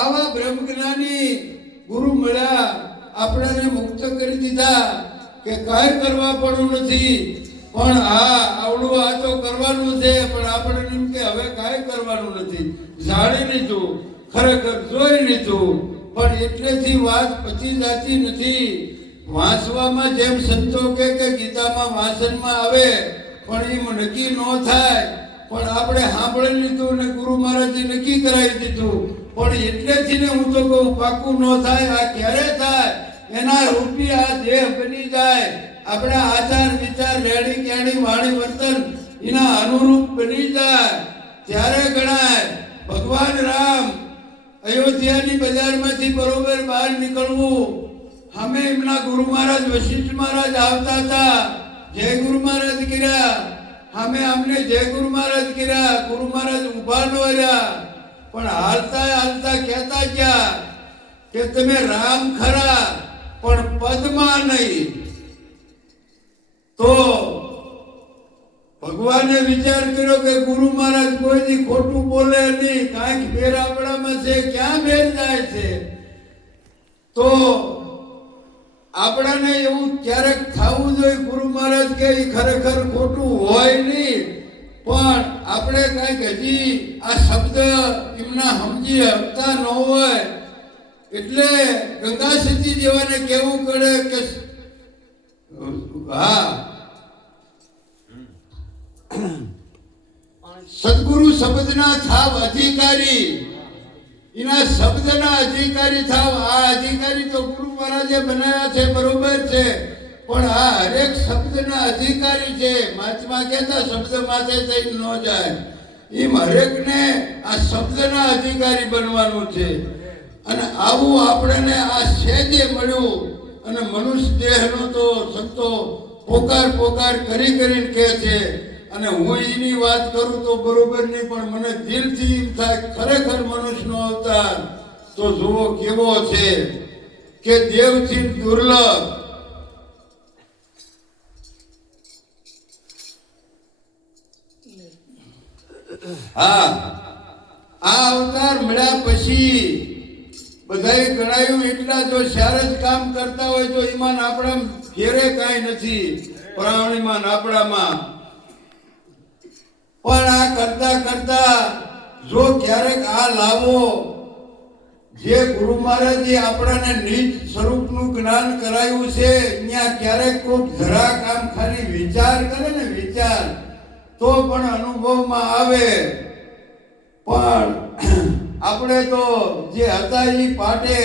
આવા બ્રહ્મજ્ઞાની ગુરુ મળ્યા, આપણને મુક્ત કરી દીધા કે કાંઈ કરવા પડવું નથી. પણ આવડું આ તો કરવાનું છે, પણ આપણે એમ કે હવે કાંઈ કરવાનું નથી. જાણી લીધું, ખરેખર જોઈ લીધું, પણ એટલેથી વાત પચી જાતી નથી. વાંચવામાં જેમ સંતો કે ગીતામાં વાંચનમાં આવે, પણ એમ નક્કી ન થાય. પણ આપણે સાંભળી લીધું ને ગુરુ મહારાજે નક્કી કરાવી દીધું, પણ એટલેથી ને હું તો કહું પાકું ન થાય. આ ક્યારે થાય? એના રૂપી આ દેહ બની જાય, આપણા આચાર વિચાર રેડી કેણી વાણી વર્તન એના અનુરૂપ બની જાય, ત્યારે ગણાય. ભગવાન રામ અયોધ્યાની બજારમાંથી બરોબર બહાર નીકળવું, અમે એમના ગુરુ મહારાજ વશિષ્ઠ મહારાજ આવતા હતા, જય ગુરુ મહારાજ કર્યા. અમે અમને જય ગુરુ મહારાજ કર્યા. ગુરુ મહારાજ ઉભા ન રહ્યા, પણ હાલતા હાલતા કહેતા ગયા કે તમે રામ ખરા પણ પદમાં નહીં. તો ભગવાને વિચાર કર્યો કે ગુરુ મહારાજ કોઈથી ખોટું બોલે નહીં, કાંઈક ફેર આપણામાં છે, ક્યાં ફેર જાય છે. તો આપણાને એવું ક્યારેક થવું જોઈએ ગુરુ મહારાજ કે ખરેખર ખોટું હોય નહીં, પણ આપણે કાંઈક હજી આ શબ્દ એમના સમજી શકતા ન હોય, એટલે ગંગા સતી જેવાને કહેવું પડે કે સદગુરુ શબ્દના થાવ અધિકારી, એના શબ્દના અધિકારી થાવ. આ અધિકારી તો ગુરુ મહારાજે બનાવ્યા છે, બરોબર છે, પણ આ હરેક શબ્દના અધિકારી છે. મહાત્મા કહેતા શબ્દ માથે થઈ ન જાય, એમ હરેકને આ શબ્દના અધિકારી બનવાનું છે. અને આવું આપણને આ સેજે મળ્યું. અને મનુષ્ય દેહનો તો સંતો પોકાર કરીને કહે છે, અને હું એની વાત કરું તો બરોબર નહીં, પણ મને દિલથી એમ થાય ખરેખર મનુષ્યનો અવતાર તો જુઓ કેવો છે કે દેવથી દુર્લભ. આ અવતાર મળ્યા પછી બધાએ ગણાયું એટલા જો સાર જ કામ કરતા હોય તો ઈમાન આપણા ઘેરે કાંઈ નથી, પ્રાણીમાં આપણામાં. પણ આ કરતા કરતા જો ક્યારેક આ લાવો, જે ગુરુ મહારાજે આપણાને નિજ સ્વરૂપનું જ્ઞાન કરાયું છે, અહીંયા ક્યારેક કોઈક જરા કામ ખાલી વિચાર કરે ને, વિચાર તો પણ અનુભવમાં આવે. પણ આપણે તો જે હતા એ પાટે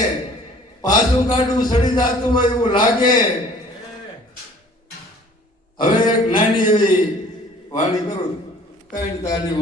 પાછું કાઢું સડી જતું હોય એવું લાગે. હવે એક નાની એવી વાણી કરું, 3 તારીખ